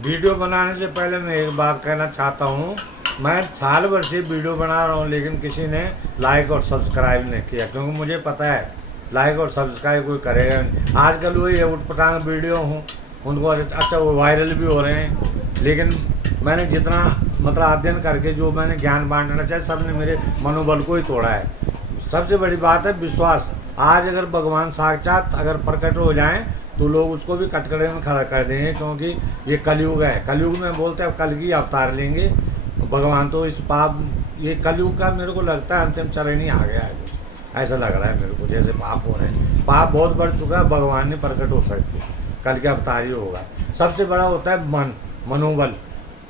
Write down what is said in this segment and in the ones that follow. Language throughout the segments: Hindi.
वीडियो बनाने से पहले मैं एक बात कहना चाहता हूँ। मैं साल भर से वीडियो बना रहा हूँ, लेकिन किसी ने लाइक और सब्सक्राइब नहीं किया, क्योंकि मुझे पता है लाइक और सब्सक्राइब कोई करेगा नहीं। आजकल वही उटपटांग वीडियो हूँ, उनको अच्छा वो वायरल भी हो रहे हैं, लेकिन मैंने जितना मतलब अध्ययन करके जो मैंने ज्ञान बांटना चाहिए, सबने मेरे मनोबल को ही तोड़ा है। सबसे बड़ी बात है विश्वास। आज अगर भगवान साक्षात अगर प्रकट हो जाएं तो लोग उसको भी कटकड़े में खड़ा कर देंगे, क्योंकि ये कलयुग है। कलयुग में बोलते हैं कल की अवतार लेंगे भगवान। तो इस पाप, ये कलयुग का मेरे को लगता है अंतिम चरण ही आ गया है, कुछ ऐसा लग रहा है मेरे को। जैसे पाप हो रहे हैं, पाप बहुत बढ़ चुका है, भगवान नहीं प्रकट हो सकते, कल के अवतार ही होगा। सबसे बड़ा होता है मन, मनोबल।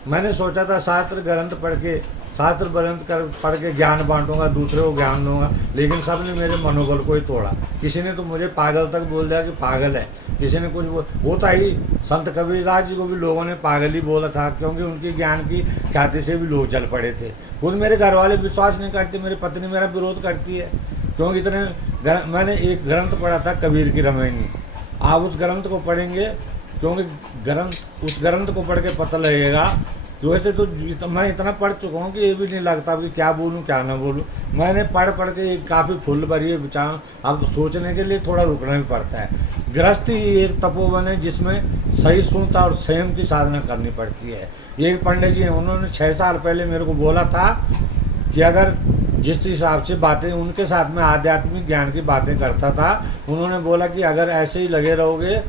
मैंने सोचा था शास्त्र ग्रंथ पढ़ के, शास्त्र ग्रंथ कर पढ़ के ज्ञान बांटूंगा, दूसरे को ज्ञान दूंगा, लेकिन सब ने मेरे मनोबल को ही तोड़ा। किसी ने तो मुझे पागल तक बोल दिया कि पागल है, किसी ने कुछ होता ही। संत कबीरदास जी को भी लोगों ने पागल ही बोला था, क्योंकि उनकी ज्ञान की ख्याति से भी लोग जल पड़े थे। खुद मेरे घर वाले विश्वास नहीं करते, मेरी पत्नी मेरा विरोध करती है, क्योंकि इतने मैंने एक ग्रंथ पढ़ा था कबीर की रामायणी। आप उस ग्रंथ को पढ़ेंगे, क्योंकि ग्रंथ, उस ग्रंथ को पढ़ के पता लगेगा। तो वैसे तो मैं इतना पढ़ चुका हूँ कि ये भी नहीं लगता कि क्या बोलूँ क्या ना बोलूँ। मैंने पढ़ पढ़ के काफ़ी फुल भरी है विचार। अब सोचने के लिए थोड़ा रुकना भी पड़ता है। गृहस्थी एक तपोवन है जिसमें सही सुनता और संयम की साधना करनी पड़ती है। एक पंडित जी हैं, उन्होंने 6 साल पहले मेरे को बोला था कि अगर जिस हिसाब से बातें उनके साथ में आध्यात्मिक ज्ञान की बातें करता था, उन्होंने बोला कि अगर ऐसे ही लगे रहोगे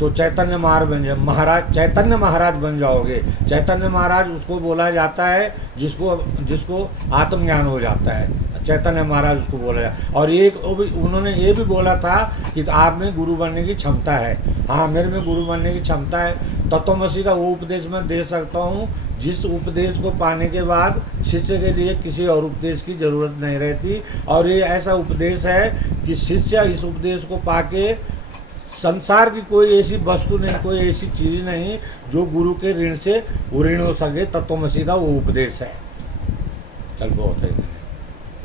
तो चैतन्य महाराज चैतन्य महाराज बन जाओगे। चैतन्य महाराज उसको बोला जाता है जिसको आत्मज्ञान हो जाता है, चैतन्य महाराज उसको बोला जाता है। और एक उन्होंने ये भी बोला था कि आप में गुरु बनने की क्षमता है। हाँ, मेरे में गुरु बनने की क्षमता है। तत्वमसी का वो उपदेश मैं दे सकता हूँ जिस उपदेश को पाने के बाद शिष्य के लिए किसी और उपदेश की ज़रूरत नहीं रहती। और ये ऐसा उपदेश है कि शिष्य इस उपदेश को पाके, संसार की कोई ऐसी वस्तु नहीं, कोई ऐसी चीज़ नहीं जो गुरु के ऋण से ऋण हो सके। तत्वमसी का वो उपदेश है। चल बहुत है।